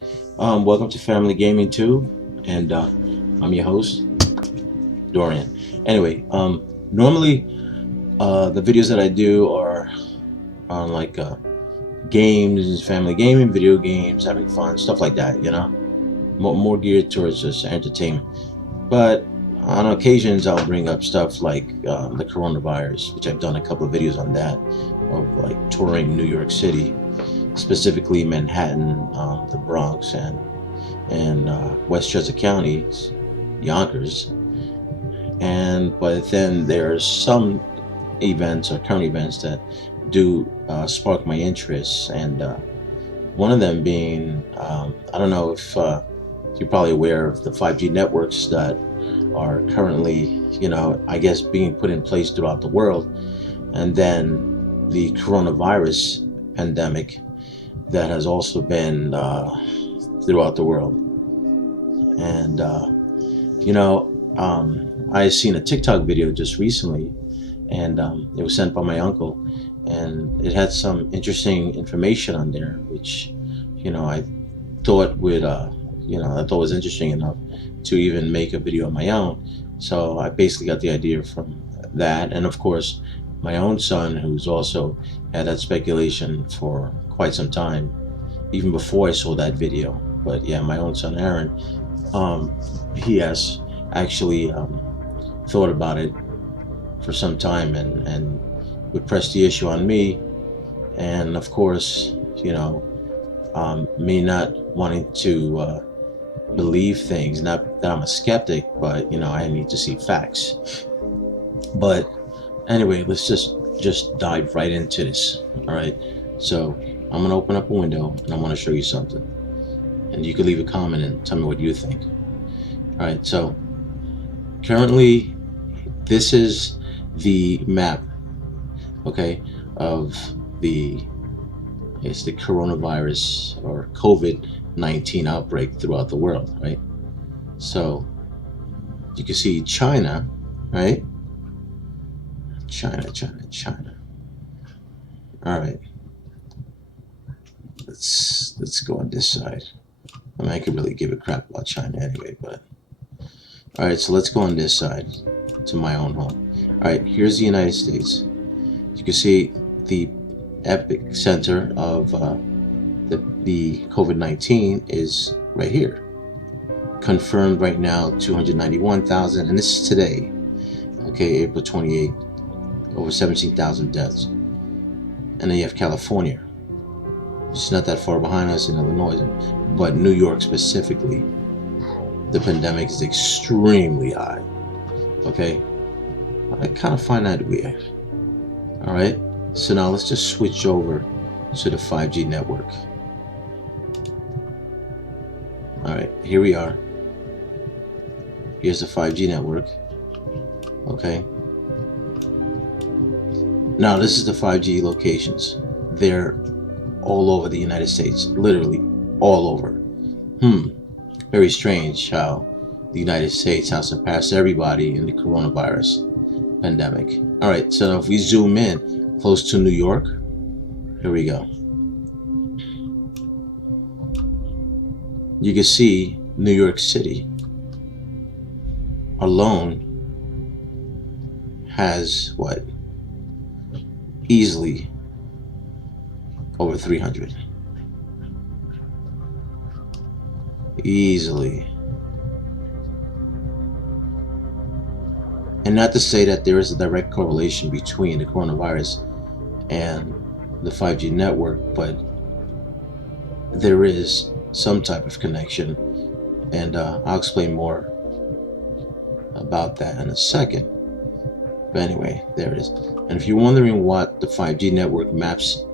Welcome to Family Gaming Tube, and I'm your host, Dorian. Anyway, normally the videos that I do are on like games, family gaming, video games, having fun, stuff like that. More geared towards just entertainment. But on occasions, I'll bring up stuff like the coronavirus, which I've done a couple of videos on that, of like touring New York City, specifically Manhattan, the Bronx, and Westchester counties, Yonkers. And but then there's some events or current events that do spark my interest, and one of them being I don't know if you're probably aware of the 5G networks that are currently, I guess, being put in place throughout the world, and then the coronavirus pandemic that has also been throughout the world. And I seen a TikTok video just recently, and it was sent by my uncle, and it had some interesting information on there, which, I thought would, I thought was interesting enough to even make a video of my own. So I basically got the idea from that, and of course, my own son, who's also had that speculation for quite some time, even before I saw that video. But yeah, my own son Aaron, um, he has actually thought about it for some time, and would press the issue on me. And of course, me not wanting to believe things, not that I'm a skeptic, but I need to see facts. But anyway, let's just dive right into this. All right. So I'm gonna open up a window and I want to show you something, and you can leave a comment and tell me what you think. All right. So currently, this is the map, okay, of the it's the coronavirus or COVID-19 outbreak throughout the world, right? So you can see China, right? China. All right, let's go on this side. I mean, I could really give a crap about China anyway, but all right. So let's go on this side to my own home. All right, here's the United States. You can see the epicenter of the COVID-19 is right here. Confirmed right now 291,000, and this is today, okay, April 28th, over 17,000 deaths. And then you have California, it's not that far behind us in Illinois, but New York specifically, the pandemic is extremely high, okay? I kind of find that weird. All right, so now let's just switch over to the 5G network. All right, here we are. Here's the 5G network. Okay. Now this is the 5G locations. They're all over the United States, literally all over. Very strange how the United States has surpassed everybody in the coronavirus pandemic. All right, so if we zoom in close to New York, here we go. You can see New York City alone has what? Easily over 300. Easily. And not to say that there is a direct correlation between the coronavirus and the 5G network, but there is some type of connection, and I'll explain more about that in a second. But anyway, there it is. And if you're wondering what the 5G network maps,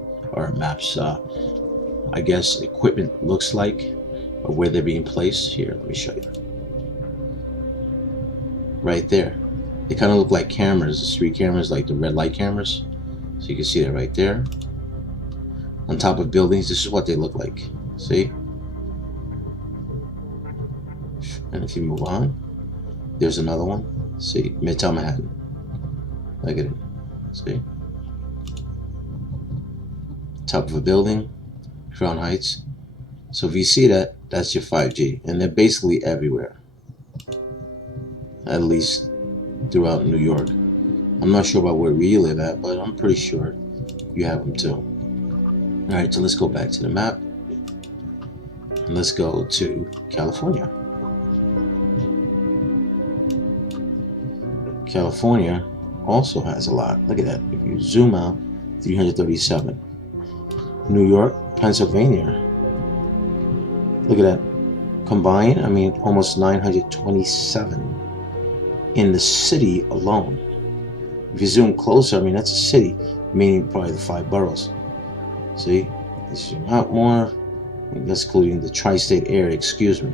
I guess, equipment looks like, or where they're being placed, here, let me show you. Right there. They kind of look like cameras, the street cameras, like the red light cameras. So you can see that right there. On top of buildings, this is what they look like. See? And if you move on, there's another one. See, Midtown Manhattan. Look at it. See? Top of a building, Crown Heights. So if you see that, That's your 5G, and they're basically everywhere, at least throughout New York. I'm not sure about where we live at, but I'm pretty sure you have them too. All right, so let's go back to the map. And let's go to California. California also has a lot. Look at that. If you zoom out, 337. New York, Pennsylvania. Look at that. Combined, I mean, almost 927 in the city alone. If you zoom closer, I mean, that's a city, meaning probably the 5 boroughs. See? You zoom out more. That's including the tri-state area, excuse me.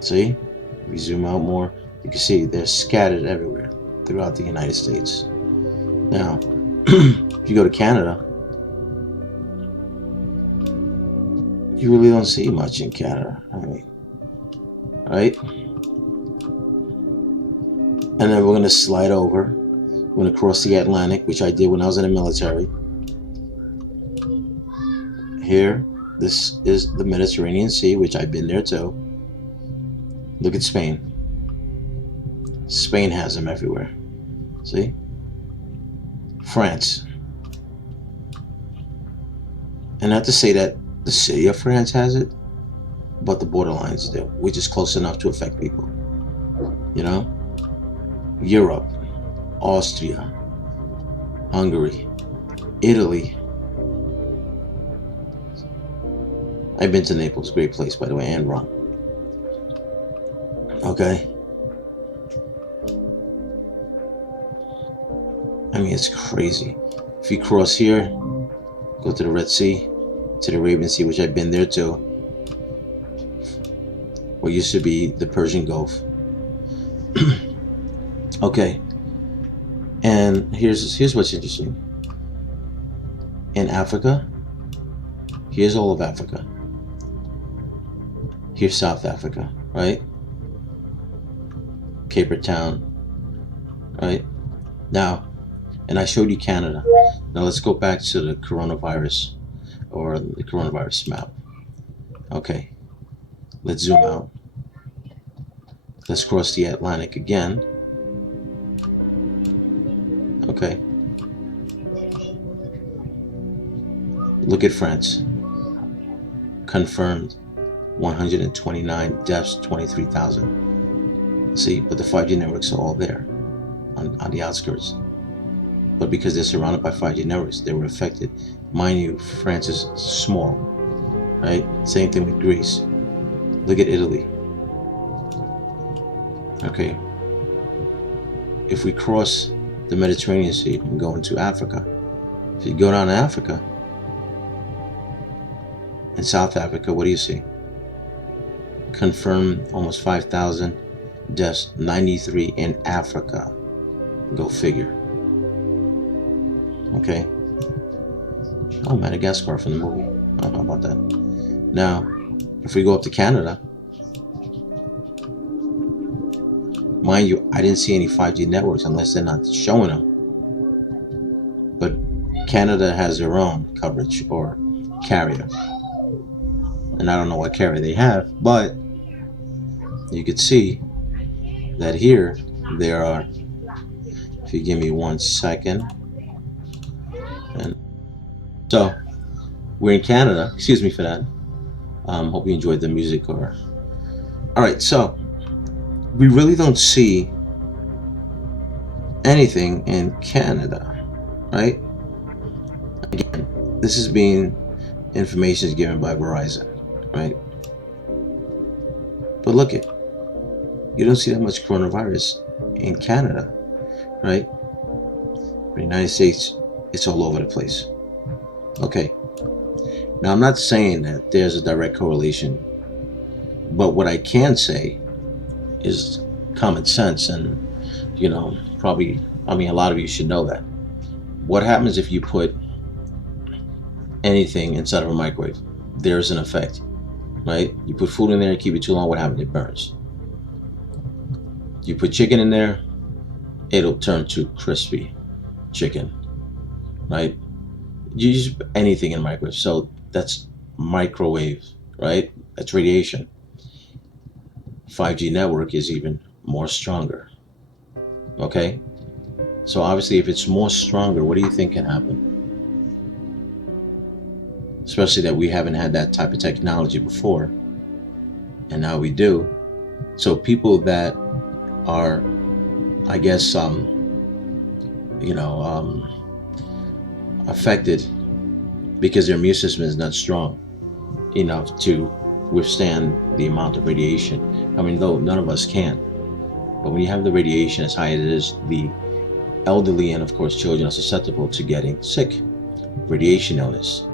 See? If you zoom out more, you can see they're scattered everywhere throughout the United States. Now, if you go to Canada, you really don't see much in Canada. I mean, right? And then we're going to slide over. We're going to cross the Atlantic, which I did when I was in the military. Here, this is the Mediterranean Sea, which I've been there too. Look at Spain. Spain has them everywhere. See? France. And not to say that the city of France has it, but the borderlines do, which is close enough to affect people. You know? Europe, Austria, Hungary, Italy. I've been to Naples, great place, by the way, and Rome. Okay? I mean, it's crazy. If you cross here, go to the Red Sea, to the Arabian Sea, which I've been there too. What used to be the Persian Gulf. Okay. And here's what's interesting. In Africa, here's all of Africa. Here's South Africa, right? Cape Town, right? Now, and I showed you Canada. Now let's go back to the coronavirus, or the coronavirus map. Okay, let's zoom out. Let's cross the Atlantic again. Okay. Look at France. Confirmed 129 deaths, 23,000. See, but the 5G networks are all there on the outskirts. But because they're surrounded by 5G networks, they were affected. Mind you, France is small, right? Same thing with Greece. Look at Italy. Okay. If we cross the Mediterranean Sea and go into Africa, if you go down to Africa, in South Africa, what do you see? Confirmed almost 5,000 deaths, 93 in Africa. Go figure. Okay. Oh, Madagascar from the movie. Oh, how about that? Now, if we go up to Canada, mind you, I didn't see any 5G networks unless they're not showing them. But Canada has their own coverage or carrier. And I don't know what carrier they have, but you could see that here there are, if you give me 1 second. And so we're in Canada. Excuse me for that. Hope you enjoyed the music. All right, so we really don't see anything in Canada, right? Again, this is being information is given by Verizon, right? But look it, you don't see that much coronavirus in Canada, right? In the United States, it's all over the place. Okay. Now, I'm not saying that there's a direct correlation, but what I can say is common sense, and probably, I mean, a lot of you should know that. What happens if you put anything inside of a microwave? There's an effect, right? You put food in there, keep it too long, what happens? It burns. You put chicken in there, it'll turn to crispy chicken, right? You use anything in microwave, so that's microwave, right? That's radiation. 5G network is even more stronger. Okay? So obviously, if it's more stronger, what do you think can happen? Especially that we haven't had that type of technology before, and now we do. So people that are, I guess, you know, affected because their immune system is not strong enough to withstand the amount of radiation. I mean, though none of us can, but when you have the radiation as high as it is, the elderly and of course children are susceptible to getting sick, radiation illness.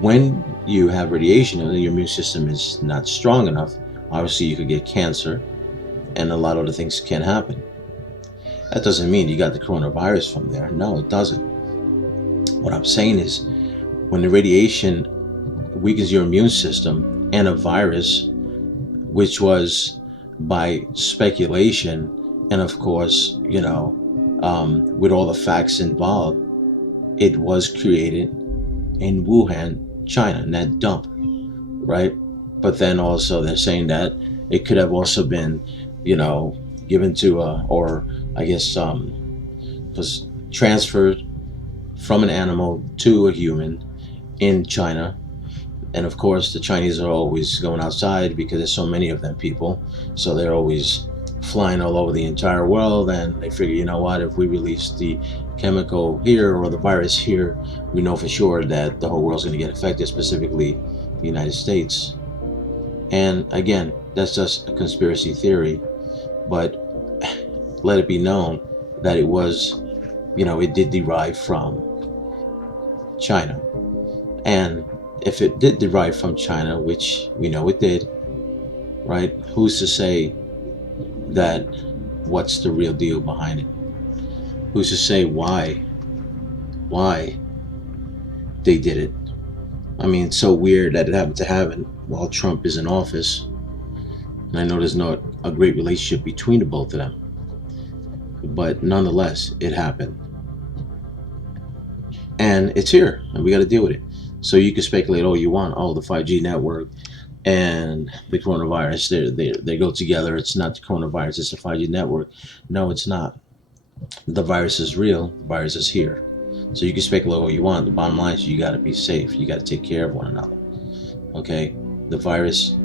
When you have radiation illness, your immune system is not strong enough. Obviously, you could get cancer, and a lot of other things can happen. That doesn't mean you got the coronavirus from there. No, it doesn't. What I'm saying is, when the radiation weakens your immune system and a virus, which was by speculation, and of course, with all the facts involved, it was created in Wuhan, China, in that dump, right? But then also they're saying that it could have also been, given to, or I guess, was transferred from an animal to a human in China. And of course, the Chinese are always going outside because there's so many of them people. So they're always flying all over the entire world. And they figure, you know what, if we release the chemical here or the virus here, we know for sure that the whole world's going to get affected, specifically the United States. And again, that's just a conspiracy theory. But let it be known that it was, it did derive from China. And if it did derive from China, which we know it did, right? Who's to say that what's the real deal behind it? Who's to say why they did it? I mean, it's so weird that it happened to happen while Trump is in office. And I know there's not a great relationship between the both of them. But nonetheless, it happened. And it's here, and we got to deal with it. So you can speculate all you want. Oh, the 5G network and the coronavirus, they go together. It's not the coronavirus, it's the 5G network. No, it's not. The virus is real. The virus is here. So you can speculate all you want. The bottom line is you got to be safe. You got to take care of one another. Okay? The virus,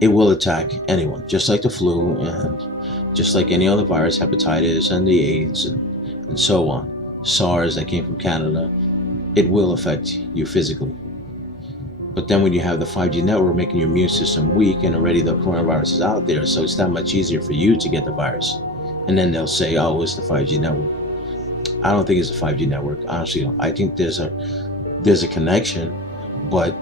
it will attack anyone, just like the flu and just like any other virus, hepatitis and the AIDS and so on. SARS that came from Canada, it will affect you physically. But then when you have the 5G network making your immune system weak and already the coronavirus is out there, so it's that much easier for you to get the virus. And then they'll say, oh, it's the 5G network. I don't think it's the 5G network. Honestly, I think there's a connection, but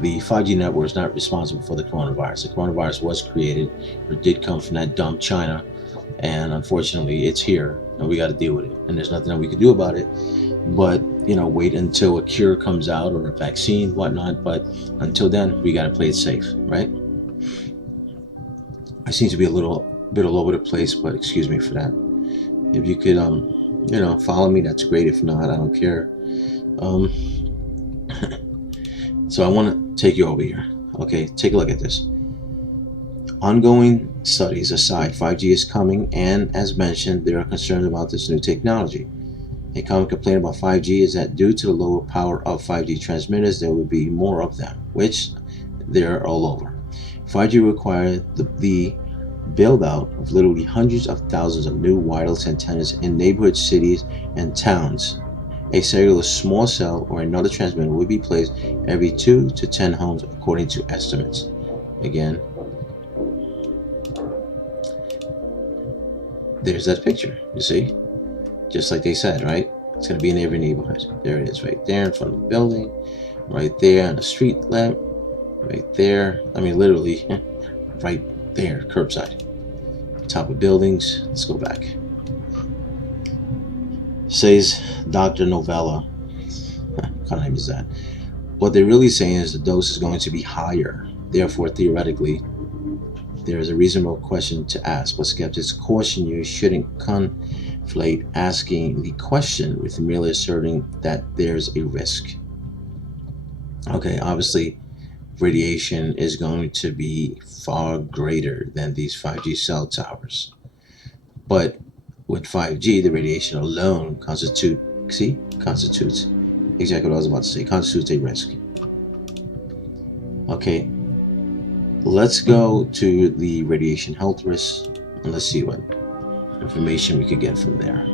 the 5G network is not responsible for the coronavirus. The coronavirus was created, it did come from that dumb China, and unfortunately it's here and we got to deal with it. And there's nothing that we can do about it but wait until a cure comes out or a vaccine, whatnot. But until then, we got to play it safe, right? I seem to be a little bit all over the place, but excuse me for that. If you could follow me, that's great. If not, I don't care. So I want to take you over here. Okay, take a look at this. Ongoing studies aside, 5G is coming, and as mentioned, there are concerns about this new technology. A common complaint about 5G is that due to the lower power of 5G transmitters, there will be more of them, which they're all over. 5G requires the build out of literally hundreds of thousands of new wireless antennas in neighborhood cities and towns. A cellular small cell or another transmitter will be placed every 2 to 10 homes according to estimates. Again, there's that picture, you see? Just like they said, right? It's going to be in every neighborhood. There it is, right there in front of the building, right there on the street lamp, right there. I mean, literally, right there, curbside. Top of buildings. Let's go back. Says Dr. Novella. What kind of name is that? What they're really saying is the dose is going to be higher. Therefore, theoretically, there is a reasonable question to ask, but skeptics caution you shouldn't conflate asking the question with merely asserting that there's a risk. Okay, obviously, radiation is going to be far greater than these 5G cell towers. But with 5G, the radiation alone constitutes exactly what I was about to say, constitutes a risk. Okay, let's go to the radiation health risks and let's see what information we could get from there.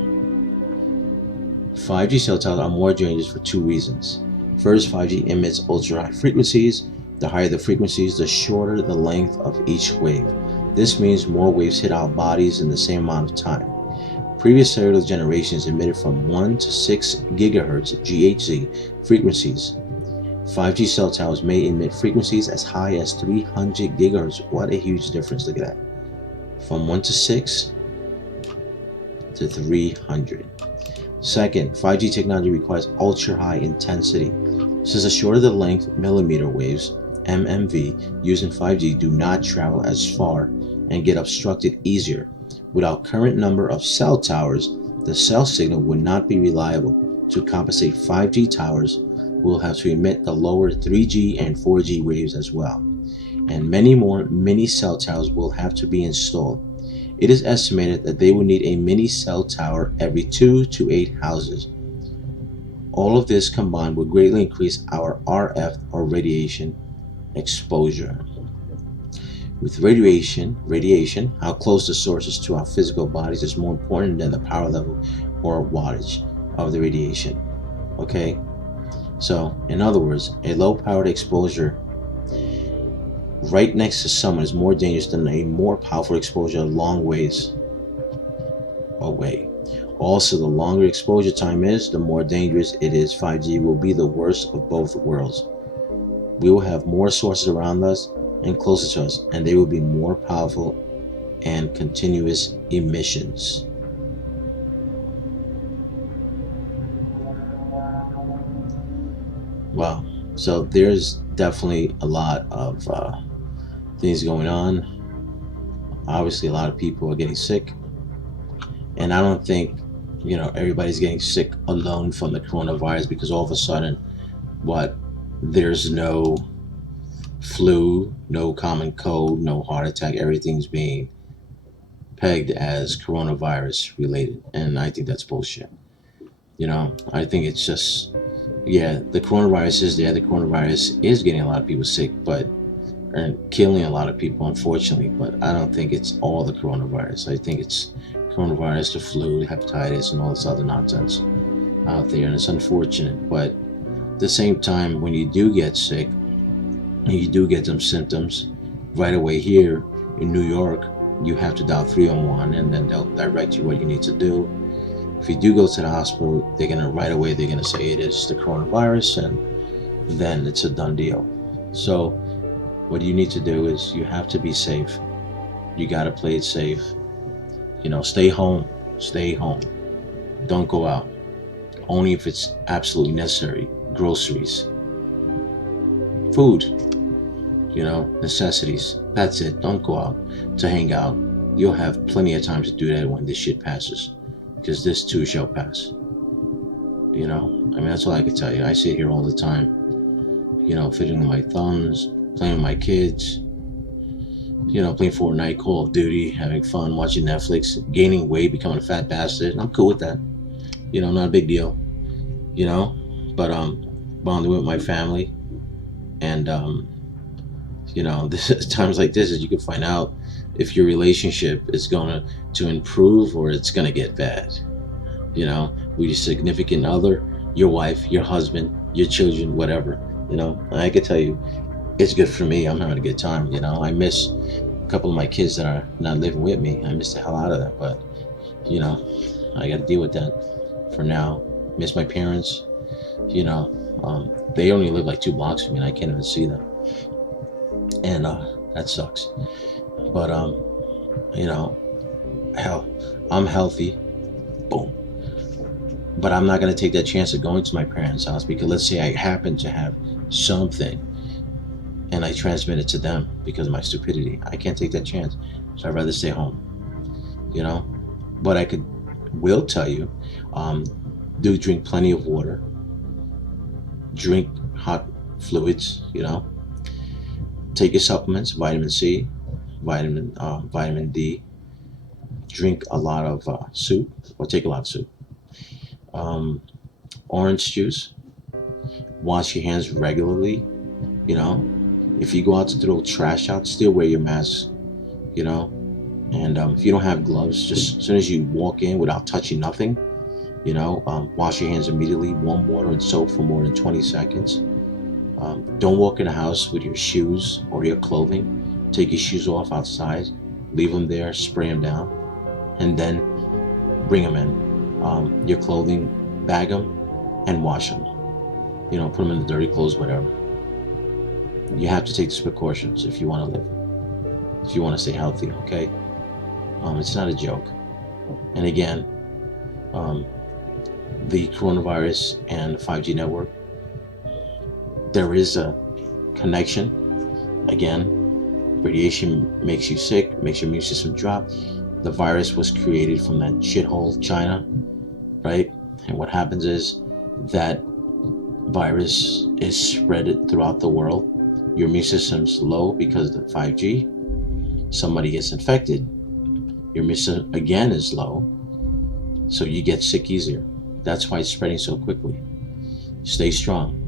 5G cell towers are more dangerous for two reasons. First, 5G emits ultra high frequencies. The higher the frequencies, the shorter the length of each wave. This means more waves hit our bodies in the same amount of time. Previous cellular generations emitted from 1 to 6 gigahertz GHz frequencies. 5G cell towers may emit frequencies as high as 300 gigahertz. What a huge difference, look at that. From 1 to 6 to 300. Second, 5G technology requires ultra high intensity. Since the shorter the length, millimeter waves, mmV, used in 5G do not travel as far and get obstructed easier. Without current number of cell towers, the cell signal would not be reliable. To compensate, 5G towers will have to emit the lower 3G and 4G waves as well. And many more mini cell towers will have to be installed. It is estimated that they will need a mini cell tower every 2 to 8 houses. All of this combined will greatly increase our RF or radiation exposure. With radiation, how close the source is to our physical bodies is more important than the power level or wattage of the radiation. Okay? So, in other words, a low powered exposure right next to someone is more dangerous than a more powerful exposure a long ways away. Also, the longer exposure time is, the more dangerous it is. 5G will be the worst of both worlds. We will have more sources around us and closer to us, and they will be more powerful and continuous emissions. Wow. So there's definitely a lot of things going on. Obviously, a lot of people are getting sick, and I don't think everybody's getting sick alone from the coronavirus because all of a sudden, what there's no flu, no common cold, no heart attack. Everything's being pegged as coronavirus related, and I think that's bullshit. I think it's just, yeah, the coronavirus is there. The coronavirus is getting a lot of people sick, but and killing a lot of people, unfortunately. But I don't think it's all the coronavirus. I think it's coronavirus, the flu, hepatitis, and all this other nonsense out there, and it's unfortunate. But at the same time, when you do get sick, and you do get some symptoms, right away here in New York, you have to dial 311, and then they'll direct you what you need to do. If you do go to the hospital, they're gonna right away they're gonna say it is the coronavirus, and then it's a done deal. So what you need to do is you have to be safe. You gotta play it safe. Stay home. Stay home. Don't go out. Only if it's absolutely necessary. Groceries, food, necessities. That's it. Don't go out to hang out. You'll have plenty of time to do that when this shit passes, because this too shall pass. That's all I can tell you. I sit here all the time, fiddling my thumbs, playing with my kids, playing Fortnite, Call of Duty, having fun, watching Netflix, gaining weight, becoming a fat bastard. I'm cool with that. Not a big deal. You know, but bonding with my family, and this times like this is you can find out if your relationship is going to improve or it's going to get bad. With your significant other, your wife, your husband, your children, whatever. I can tell you, it's good for me. I'm having a good time. I miss a couple of my kids that are not living with me. I miss the hell out of that, but you know, I got to deal with that for now. Miss my parents. They only live like 2 blocks from me, and I can't even see them, and that sucks. But hell, I'm healthy. Boom. But I'm not gonna take that chance of going to my parents' house because let's say I happen to have something and I transmit it to them because of my stupidity. I can't take that chance, so I'd rather stay home. You know, but will tell you, um, do drink plenty of water. Drink hot fluids, you know. Take your supplements, vitamin C, vitamin D. Drink a lot of soup, or take a lot of soup. Um, Orange juice. Wash your hands regularly, you know. If you go out to throw trash out, still wear your mask, you know. And if you don't have gloves, just as soon as you walk in without touching nothing, you know, wash your hands immediately, warm water and soap for more than 20 seconds. Don't walk in the house with your shoes or your clothing. Take your shoes off outside, leave them there, spray them down, and then bring them in. Your clothing, bag them, and wash them. You know, put them in the dirty clothes, whatever. You have to take these precautions if you want to live, if you want to stay healthy, okay? It's not a joke. And again, the coronavirus and 5G network, there is a connection. Again, radiation makes you sick, makes your immune system drop. The virus was created from that shithole China, right? And what happens is that virus is spread throughout the world. Your immune system's low because of the 5G. Somebody gets infected, your immune system again is low, so you get sick easier. That's why it's spreading so quickly. Stay strong.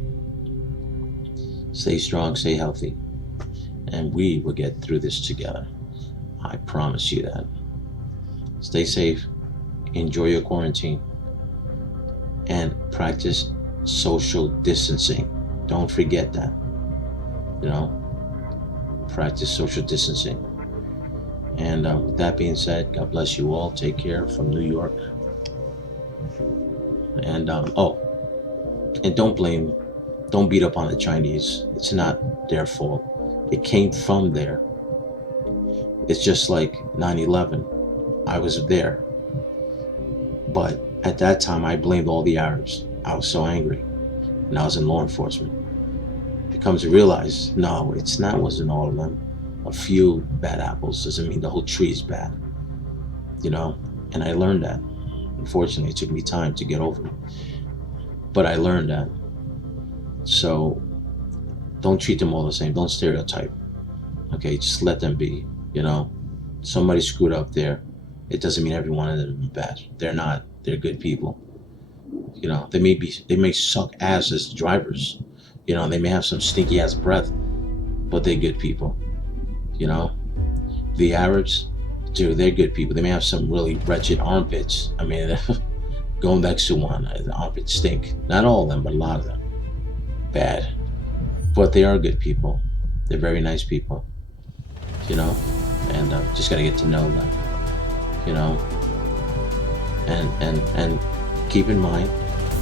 Stay strong, stay healthy. And we will get through this together. I promise you that. Stay safe. Enjoy your quarantine. And practice social distancing. Don't forget that. You know, practice social distancing. And with that being said, God bless you all. Take care from New York. And and don't beat up on the Chinese. It's not their fault. It came from there. It's just like 9/11. I was there. But at that time, I blamed all the Arabs. I was so angry. And I was in law enforcement. It comes to realize, no, wasn't all of them. A few bad apples doesn't mean the whole tree is bad. You know? And I learned that. Unfortunately, it took me time to get over it. But I learned that. So don't treat them all the same. Don't stereotype. Okay, just let them be. You know, somebody screwed up there. It doesn't mean every one of them is bad. They're not. They're good people. You know, they may suck ass as drivers. You know, they may have some stinky ass breath, but they're good people. You know, the Arabs, dude, they're good people. They may have some really wretched armpits. I mean, going next to one, the armpits stink. Not all of them, but a lot of them. Bad. But they are good people. They're very nice people. You know, and just gotta get to know them. You know, and keep in mind,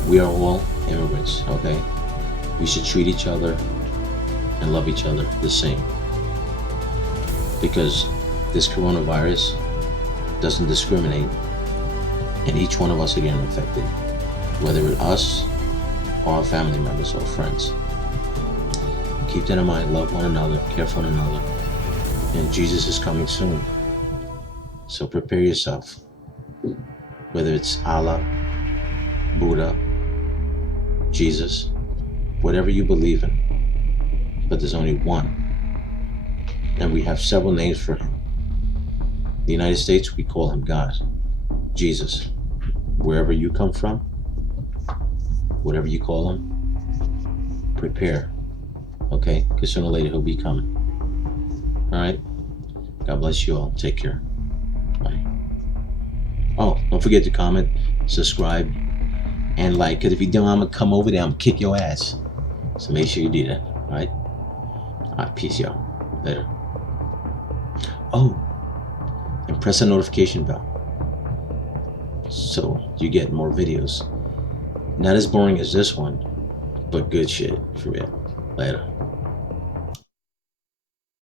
we are all immigrants. Okay, we should treat each other and love each other the same, because this coronavirus doesn't discriminate, and each one of us are getting infected, whether it's us or our family members or friends. Keep that in mind. Love one another, care for one another, and Jesus is coming soon. So prepare yourself, whether it's Allah, Buddha, Jesus, whatever you believe in, but there's only one. And we have several names for him. In the United States, we call him God, Jesus. Wherever you come from, whatever you call him, prepare, okay? Because sooner or later he'll be coming. All right? God bless you all. Take care. Bye. Oh, don't forget to comment, subscribe, and like, because if you don't, I'm going to come over there, I'm going to kick your ass. So make sure you do that, all right? All right, peace, y'all. Later. Oh, and press the notification bell so you get more videos. Not as boring as this one, but good shit, for real. Later.